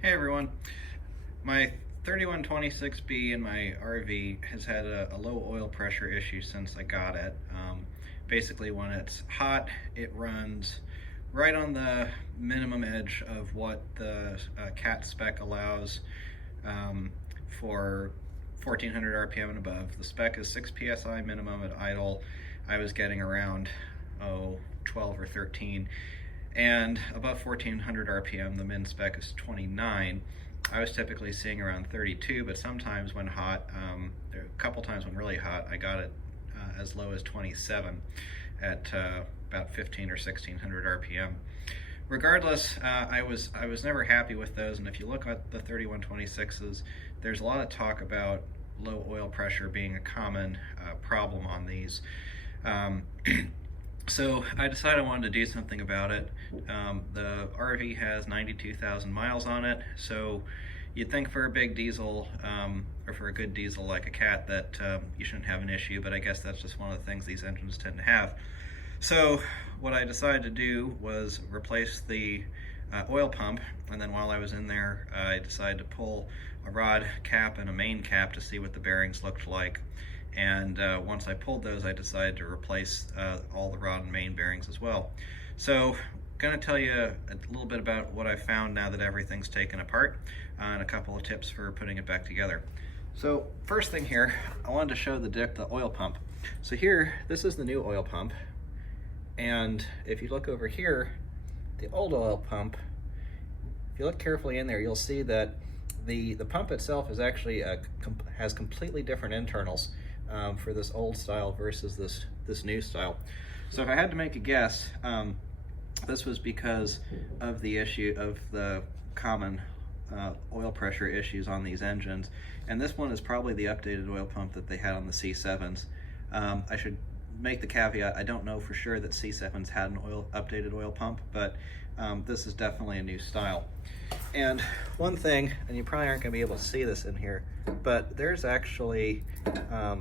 Hey everyone, my 3126B in my RV has had a low oil pressure issue since I got it. Basically when it's hot, it runs right on the minimum edge of what the CAT spec allows for 1400 RPM and above. The spec is 6 PSI minimum at idle. I was getting around 12 or 13, and above 1400 RPM the min spec is 29. I was typically seeing around 32, but sometimes when hot, a couple times when really hot, I got it as low as 27 at about 15 or 1600 RPM. Regardless, I was never happy with those, and if you look at the 3126s, there's a lot of talk about low oil pressure being a common problem on these. So I decided I wanted to do something about it. The RV has 92,000 miles on it, so you'd think for a big diesel, or for a good diesel like a CAT, that you shouldn't have an issue, but I guess that's just one of the things these engines tend to have. So what I decided to do was replace the oil pump, and then while I was in there, I decided to pull a rod cap and a main cap to see what the bearings looked like. And once I pulled those, I decided to replace all the rod and main bearings as well. So I'm going to tell you a little bit about what I found now that everything's taken apart, and a couple of tips for putting it back together. So first thing here, I wanted to show the oil pump. So here, this is the new oil pump, and if you look over here, the old oil pump, if you look carefully in there, you'll see that the pump itself is actually has completely different internals for this old style versus this new style. So if I had to make a guess, this was because of the issue of the common oil pressure issues on these engines, and this one is probably the updated oil pump that they had on the C7s. I should make the caveat, I don't know for sure that C7s had an updated oil pump, but this is definitely a new style. And one thing, and you probably aren't going to be able to see this in here, but there's actually, I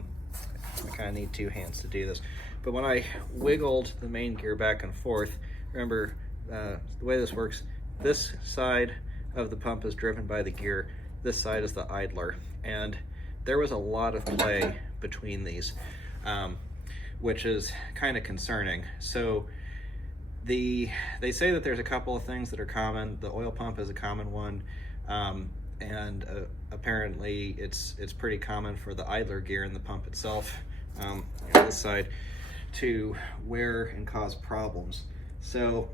kind of need two hands to do this, but when I wiggled the main gear back and forth, remember the way this works, this side of the pump is driven by the gear, this side is the idler, and there was a lot of play between these, which is kind of concerning. So they say that there's a couple of things that are common. The oil pump is a common one, and apparently it's pretty common for the idler gear in the pump itself, on this side, to wear and cause problems. So,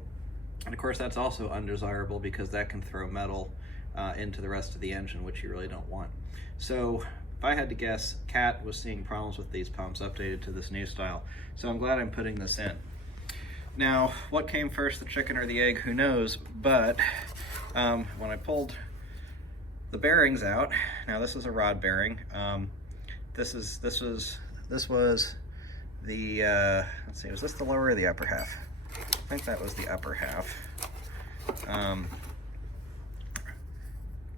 and of course that's also undesirable because that can throw metal into the rest of the engine, which you really don't want. So if I had to guess, CAT was seeing problems with these pumps updated to this new style. So I'm glad I'm putting this in. Now, what came first, the chicken or the egg, who knows, but when I pulled the bearings out, now this is a rod bearing. This was the, let's see, was this the lower or the upper half? I think that was the upper half.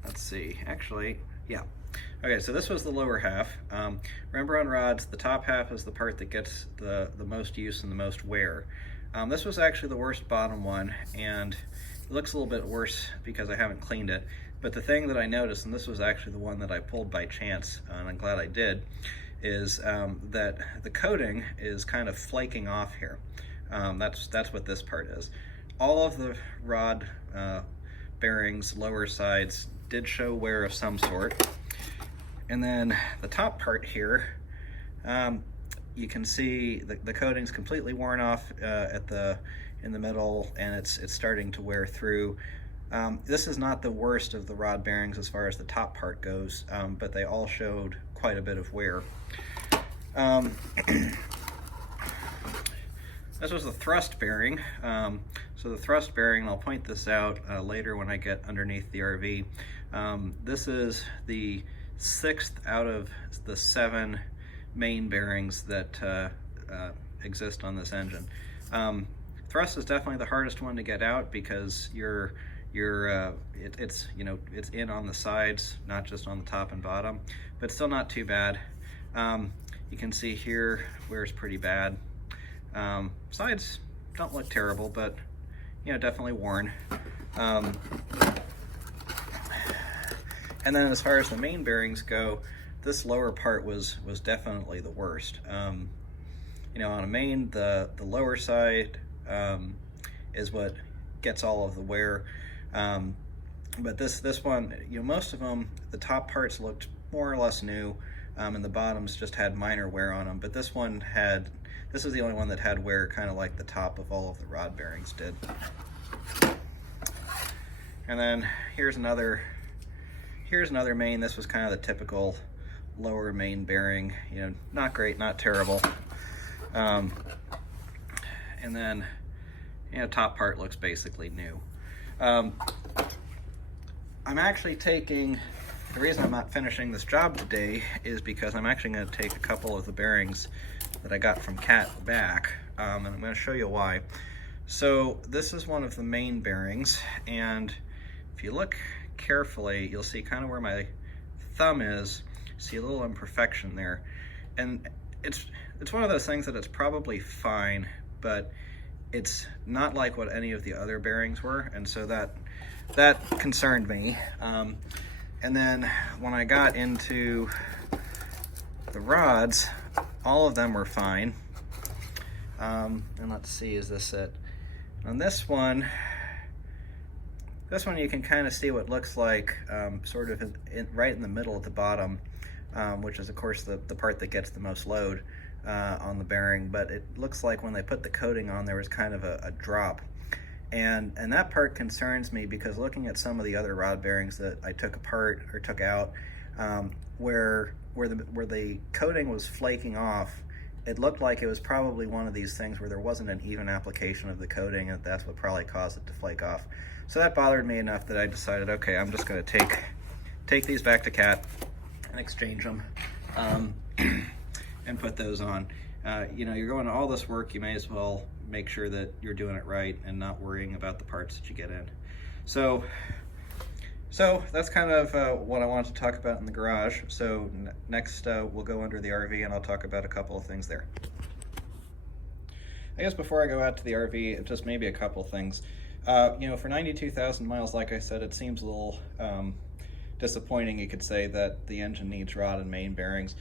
Let's see, actually, yeah. Okay, so this was the lower half. Remember on rods, the top half is the part that gets the most use and the most wear. This was actually the worst bottom one, and it looks a little bit worse because I haven't cleaned it. But the thing that I noticed, and this was actually the one that I pulled by chance, and I'm glad I did, is that the coating is kind of flaking off here. That's what this part is. All of the rod bearings, lower sides, did show wear of some sort. And then the top part here, you can see the coating's completely worn off in the middle, and it's starting to wear through. This is not the worst of the rod bearings as far as the top part goes, but they all showed quite a bit of wear. This was the thrust bearing. So the thrust bearing, I'll point this out later when I get underneath the RV. This is the 6th out of the 7 main bearings that exist on this engine. Thrust is definitely the hardest one to get out because it's in on the sides, not just on the top and bottom, but still not too bad. You can see here where it's pretty bad. Sides don't look terrible, but definitely worn. And then as far as the main bearings go, this lower part was definitely the worst. You know, on a main, the lower side is what gets all of the wear. But this one, you know, most of them, the top parts looked more or less new, and the bottoms just had minor wear on them. But this is the only one that had wear kind of like the top of all of the rod bearings did. And then here's another main. This was kind of the typical lower main bearing, you know, not great, not terrible. And then, you know, top part looks basically new. I'm actually taking, the reason I'm not finishing this job today is because I'm actually going to take a couple of the bearings that I got from Cat back, and I'm going to show you why. So this is one of the main bearings, and if you look carefully, you'll see kind of where my thumb is, see a little imperfection there. And it's one of those things that it's probably fine, but it's not like what any of the other bearings were, and so that concerned me. And then when I got into the rods, all of them were fine. And let's see, is this it? On this one you can kind of see what looks like sort of right in the middle at the bottom, which is of course the part that gets the most load on the bearing, but it looks like when they put the coating on there was kind of a drop. And that part concerns me because looking at some of the other rod bearings that I took apart or took out, where the coating was flaking off, it looked like it was probably one of these things where there wasn't an even application of the coating, and that's what probably caused it to flake off. So that bothered me enough that I decided, okay, I'm just going to take these back to Cat and exchange them, and put those on. You know, you're going to all this work, you may as well make sure that you're doing it right and not worrying about the parts that you get in. So that's kind of what I wanted to talk about in the garage. So next we'll go under the RV and I'll talk about a couple of things there. I guess before I go out to the RV, just maybe a couple things. You know, for 92,000 miles, like I said, it seems a little disappointing, you could say, that the engine needs rod and main bearings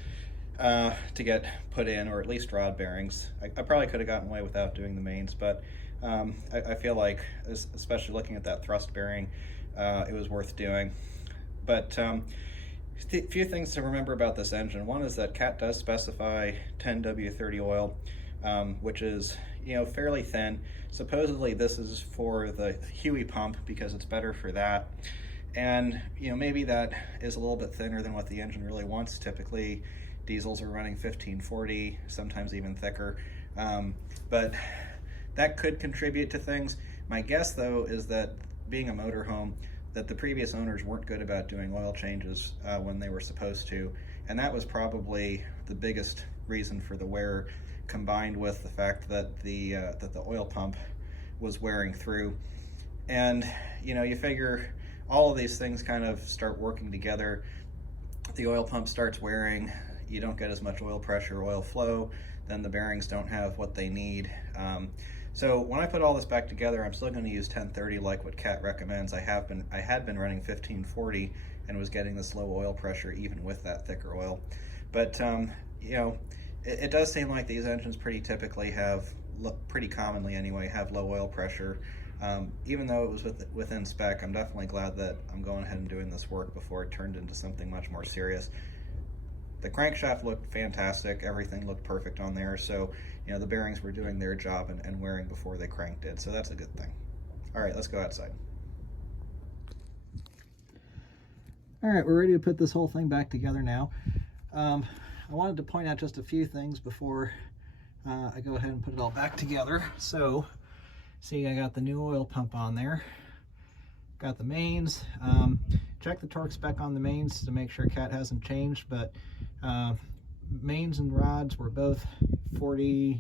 to get put in, or at least rod bearings. I probably could have gotten away without doing the mains, but I feel like, especially looking at that thrust bearing, it was worth doing. But a few things to remember about this engine. One is that Cat does specify 10W30 oil, which is, you know, fairly thin. Supposedly this is for the Huey pump because it's better for that. And, you know, maybe that is a little bit thinner than what the engine really wants. Typically diesels are running 1540, sometimes even thicker. But that could contribute to things. My guess though is that, being a motorhome, that the previous owners weren't good about doing oil changes when they were supposed to, and that was probably the biggest reason for the wear, combined with the fact that the oil pump was wearing through. And you know, you figure all of these things kind of start working together. The oil pump starts wearing, you don't get as much oil pressure, oil flow, then the bearings don't have what they need. So when I put all this back together, I'm still going to use 1030 like what Cat recommends. I had been running 1540 and was getting this low oil pressure even with that thicker oil. But you know, it does seem like these engines pretty typically pretty commonly anyway, have low oil pressure. Even though it was within spec, I'm definitely glad that I'm going ahead and doing this work before it turned into something much more serious. The crankshaft looked fantastic, everything looked perfect on there, so you know, the bearings were doing their job and wearing before they cranked it, so that's a good thing. All right, let's go outside. All right, we're ready to put this whole thing back together now. I wanted to point out just a few things before I go ahead and put it all back together. So, see, I got the new oil pump on there. Got the mains. Check the torque spec on the mains to make sure Cat hasn't changed, but mains and rods were both 42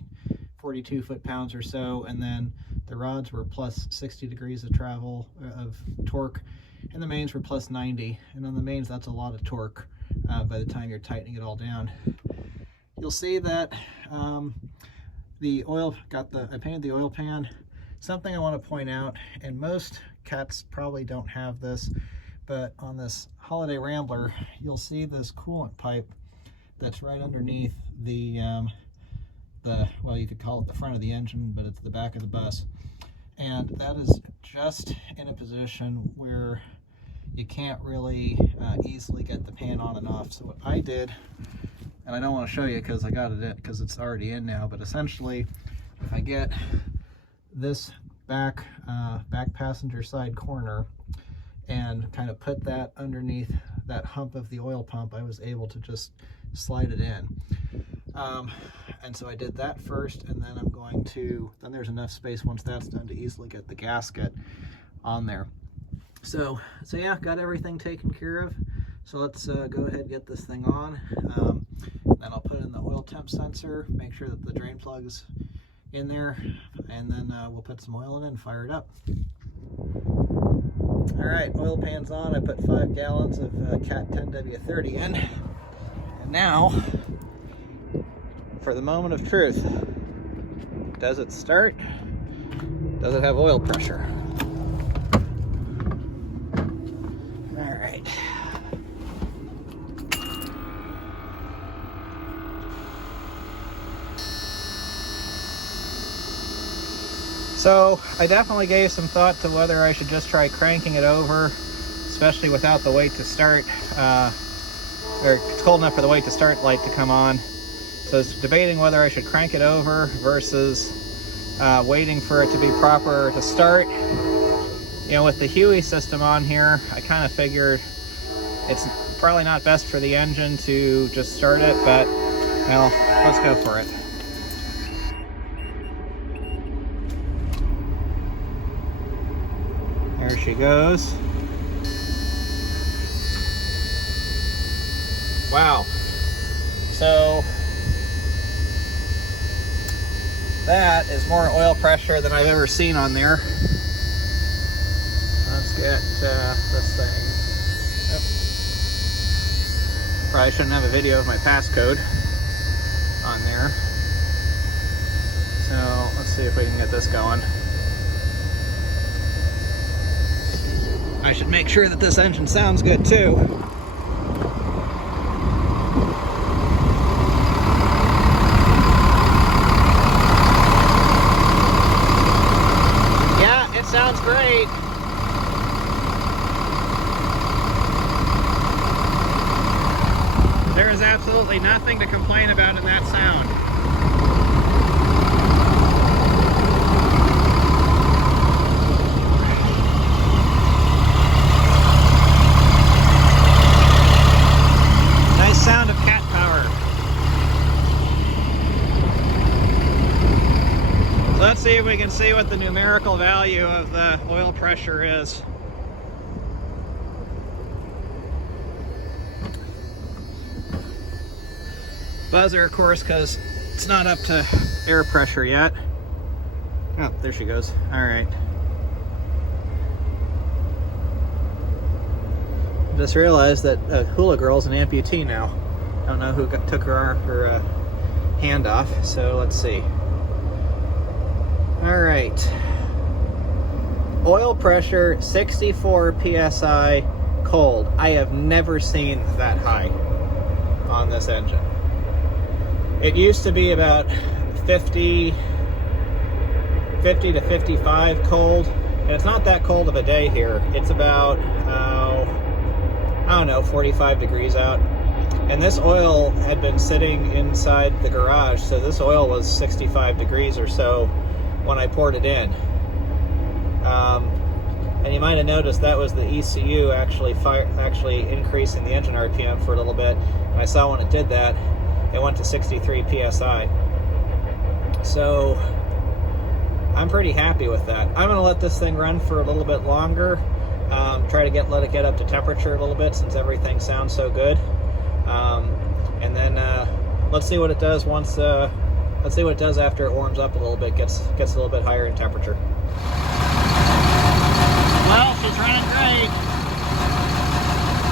foot-pounds or so, and then the rods were plus 60 degrees of travel of torque, and the mains were plus 90. And on the mains, that's a lot of torque by the time you're tightening it all down. You'll see that the oil I painted the oil pan. Something I want to point out, and most Cats probably don't have this, but on this Holiday Rambler, you'll see this coolant pipe that's right underneath the well, you could call it the front of the engine, but it's the back of the bus. And that is just in a position where you can't really easily get the pan on and off. So what I did, and I don't want to show you because I got it in because it's already in now, but essentially if I get this back passenger side corner and kind of put that underneath that hump of the oil pump, I was able to just slide it in. And so I did that first, and then I'm going to, then there's enough space once that's done to easily get the gasket on there. So yeah, got everything taken care of. So let's go ahead and get this thing on. Then I'll put in the oil temp sensor, make sure that the drain plug's in there, and then we'll put some oil in it and fire it up. All right, oil pan's on. I put 5 gallons of Cat 10W30 in. And now, for the moment of truth. Does it start? Does it have oil pressure? All right. So I definitely gave some thought to whether I should just try cranking it over, especially without the wait to start, or it's cold enough for the wait to start light to come on. So I was debating whether I should crank it over versus waiting for it to be proper to start. You know, with the Huey system on here, I kind of figured it's probably not best for the engine to just start it, but well, let's go for it. There she goes. Wow. So that is more oil pressure than I've ever seen on there. Let's get this thing. Oh. Probably shouldn't have a video of my passcode on there. So let's see if we can get this going. I should make sure that this engine sounds good too. Yeah, it sounds great. There is absolutely nothing to complain about in that sound. Sound of cat power. So let's see if we can see what the numerical value of the oil pressure is. Buzzer, of course, because it's not up to air pressure yet. Oh, there she goes. All right. Just realized that Hula Girl's an amputee now. I don't know who took her hand off, so let's see. All right. Oil pressure 64 psi cold. I have never seen that high on this engine. It used to be about 50 to 55 cold, and it's not that cold of a day here. It's about I don't know, 45 degrees out. And this oil had been sitting inside the garage, so this oil was 65 degrees or so when I poured it in. And you might have noticed that was the ECU actually increasing the engine RPM for a little bit. And I saw when it did that, it went to 63 PSI. So I'm pretty happy with that. I'm gonna let this thing run for a little bit longer. Try to let it get up to temperature a little bit since everything sounds so good, and then let's see what it does once. Let's see what it does after it warms up a little bit, gets a little bit higher in temperature. Well, she's running great.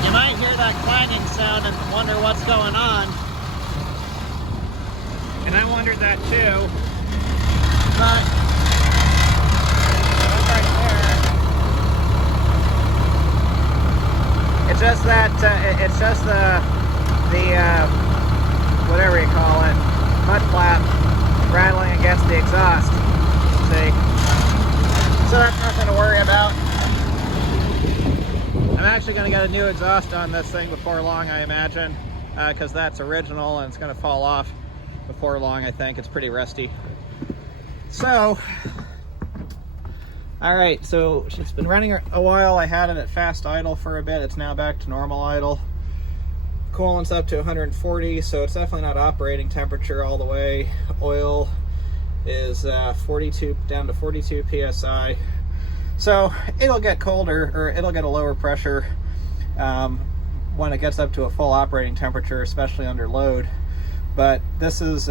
You might hear that clanging sound and wonder what's going on, and I wondered that too. But right there. just that, it's just the whatever you call it, mud flap rattling against the exhaust. See? So that's nothing to worry about. I'm actually going to get a new exhaust on this thing before long, I imagine, because that's original and it's going to fall off before long, I think. It's pretty rusty. So, all right, so it's been running a while. I had it at fast idle for a bit. It's now back to normal idle. Coolant's up to 140, so it's definitely not operating temperature all the way. Oil is 42 down to 42 psi. So it'll get colder, or it'll get a lower pressure when it gets up to a full operating temperature, especially under load. But this is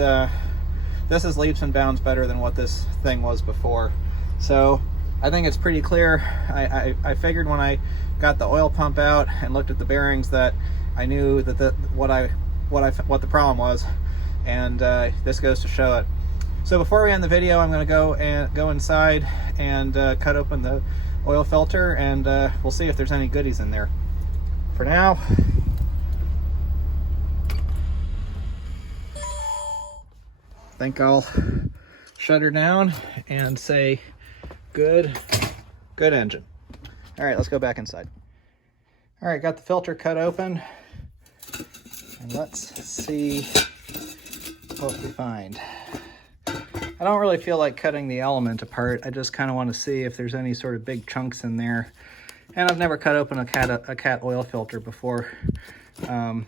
leaps and bounds better than what this thing was before. So I think it's pretty clear. I figured when I got the oil pump out and looked at the bearings that I knew that what the problem was, and this goes to show it. So before we end the video, I'm going to go inside and cut open the oil filter, and we'll see if there's any goodies in there. For now, I think I'll shut her down and say good engine. All right, let's go back inside. All right, got the filter cut open, and let's see what we find. I don't really feel like cutting the element apart. I just kind of want to see if there's any sort of big chunks in there. And I've never cut open a cat oil filter before. It's a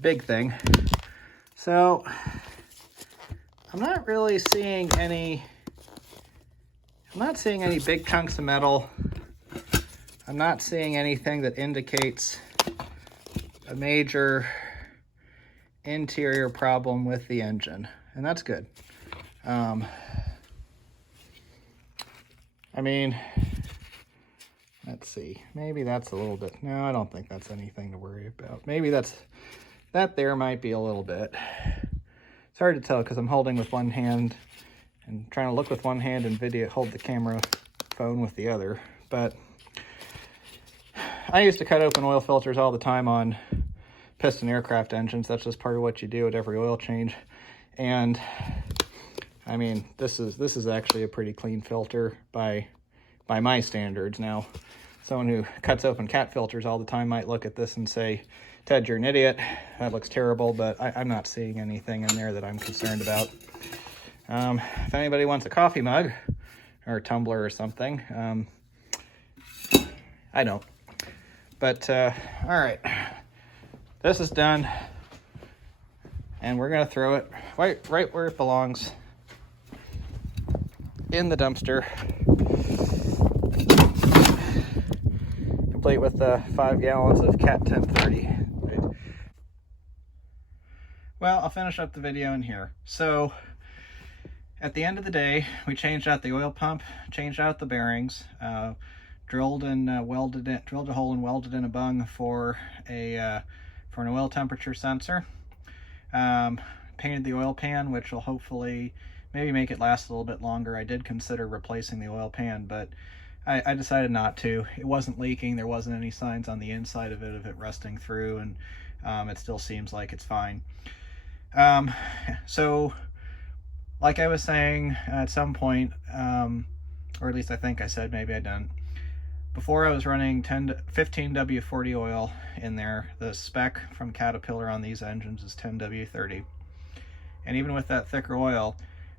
big thing. So I'm not really seeing any, big chunks of metal. I'm not seeing anything that indicates a major interior problem with the engine, and that's good. I mean, let's see, maybe that's a little bit, no, I don't think that's anything to worry about. Maybe that there might be a little bit. It's hard to tell because I'm holding with one hand and trying to look with one hand and hold the camera phone with the other. But I used to cut open oil filters all the time on piston aircraft engines. That's just part of what you do at every oil change. And I mean, this is actually a pretty clean filter by my standards. Now, someone who cuts open cat filters all the time might look at this and say, Ted, you're an idiot. That looks terrible, but I'm not seeing anything in there that I'm concerned about. If anybody wants a coffee mug or a tumbler or something, I don't. But, all right, this is done, and we're gonna throw it right where it belongs, in the dumpster, complete with 5 gallons of Cat 1030. Well, I'll finish up the video in here. So at the end of the day, we changed out the oil pump, changed out the bearings, drilled a hole and welded in a bung for an oil temperature sensor. Painted the oil pan, which will hopefully maybe make it last a little bit longer. I did consider replacing the oil pan, but I decided not to. It wasn't leaking. There wasn't any signs on the inside of it rusting through, and it still seems like it's fine. So like I was saying at some point, or at least I think I said, maybe I didn't, before I was running 15W40 oil in there. The spec from Caterpillar on these engines is 10W30. And even with that thicker oil,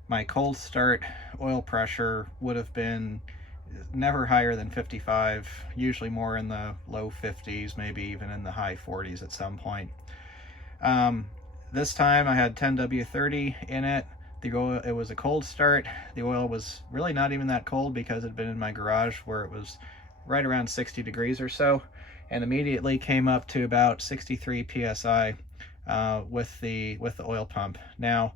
my cold start oil pressure would have been never higher than 55, usually more in the low 50s, maybe even in the high 40s at some point. This time I had 10W30 in it. It was a cold start. The oil was really not even that cold because it had been in my garage where it was right around 60 degrees or so, and immediately came up to about 63 psi with the oil pump. Now,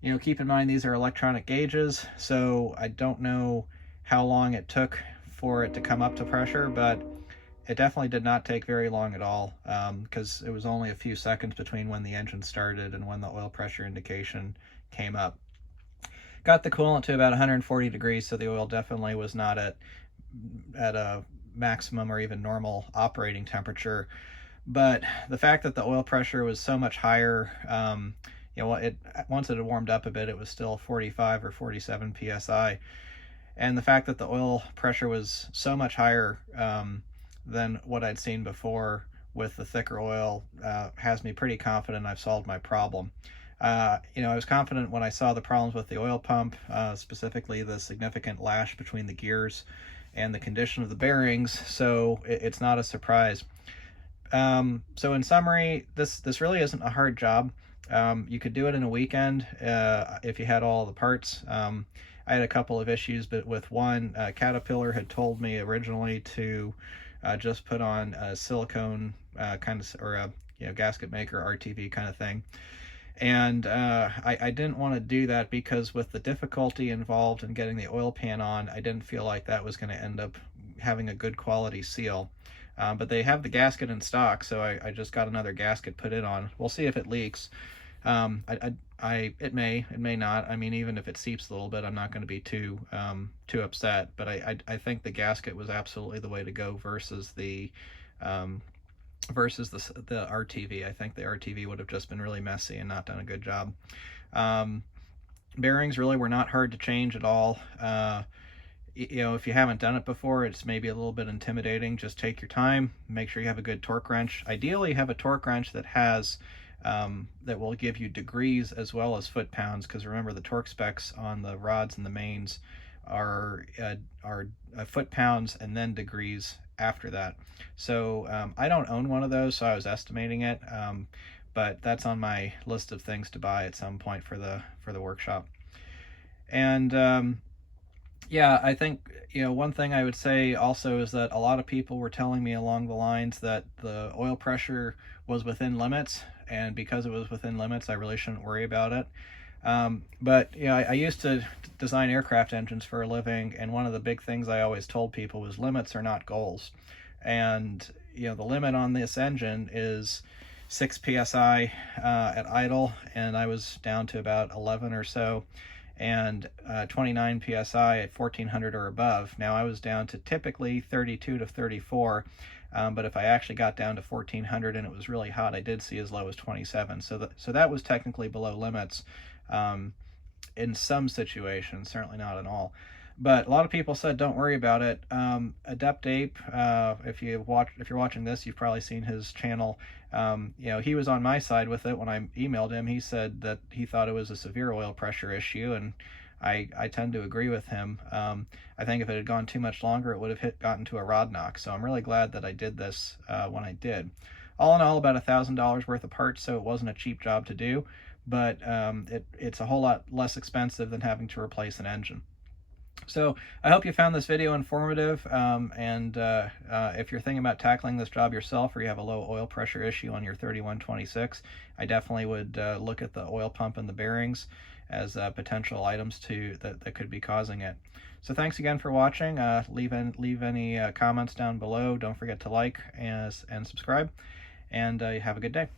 you know, keep in mind these are electronic gauges, so I don't know how long it took for it to come up to pressure, but it definitely did not take very long at all, because it was only a few seconds between when the engine started and when the oil pressure indication came up. Got the coolant to about 140 degrees, so the oil definitely was not at a maximum or even normal operating temperature. But the fact that the oil pressure was so much higher, once it had warmed up a bit, it was still 45 or 47 psi. And the fact that the oil pressure was so much higher than what I'd seen before with the thicker oil has me pretty confident I've solved my problem. I was confident when I saw the problems with the oil pump, specifically the significant lash between the gears and the condition of the bearings, so it's not a surprise. So in summary, this really isn't a hard job. You could do it in a weekend if you had all the parts. I had a couple of issues, but with one, Caterpillar had told me originally to just put on a silicone or a gasket maker RTV kind of thing. And I didn't want to do that because with the difficulty involved in getting the oil pan on, I didn't feel like that was going to end up having a good quality seal. But they have the gasket in stock, so I just got another gasket put it on. We'll see if it leaks. It may not. I mean, even if it seeps a little bit, I'm not going to be too upset. But I think the gasket was absolutely the way to go versus the RTV. I think the RTV would have just been really messy and not done a good job. Bearings really were not hard to change at all. If you haven't done it before, it's maybe a little bit intimidating. Just take your time, make sure you have a good torque wrench. Ideally, have a torque wrench that has that will give you degrees as well as foot-pounds, because remember, the torque specs on the rods and the mains are foot-pounds and then degrees after that. So I don't own one of those, so I was estimating it, but that's on my list of things to buy at some point for the workshop. And yeah, I think, one thing I would say also is that a lot of people were telling me along the lines that the oil pressure was within limits, and because it was within limits, I really shouldn't worry about it. But I used to design aircraft engines for a living, and one of the big things I always told people was limits are not goals. And the limit on this engine is 6 psi at idle, and I was down to about 11 or so, and 29 psi at 1400 or above. Now I was down to typically 32 to 34, but if I actually got down to 1400 and it was really hot, I did see as low as 27. So that was technically below limits in some situations, certainly not in all. But a lot of people said don't worry about it. Adept Ape, if you're watching this, you've probably seen his channel. He was on my side with it when I emailed him. He said that he thought it was a severe oil pressure issue, and I tend to agree with him. I think if it had gone too much longer, it would have gotten to a rod knock. So I'm really glad that I did this when I did. All in all, about $1,000 worth of parts, so it wasn't a cheap job to do, but it's a whole lot less expensive than having to replace an engine. So I hope you found this video informative, and if you're thinking about tackling this job yourself, or you have a low oil pressure issue on your 3126, I definitely would look at the oil pump and the bearings as potential items that could be causing it. So thanks again for watching. Leave any comments down below. Don't forget to like and subscribe, and have a good day.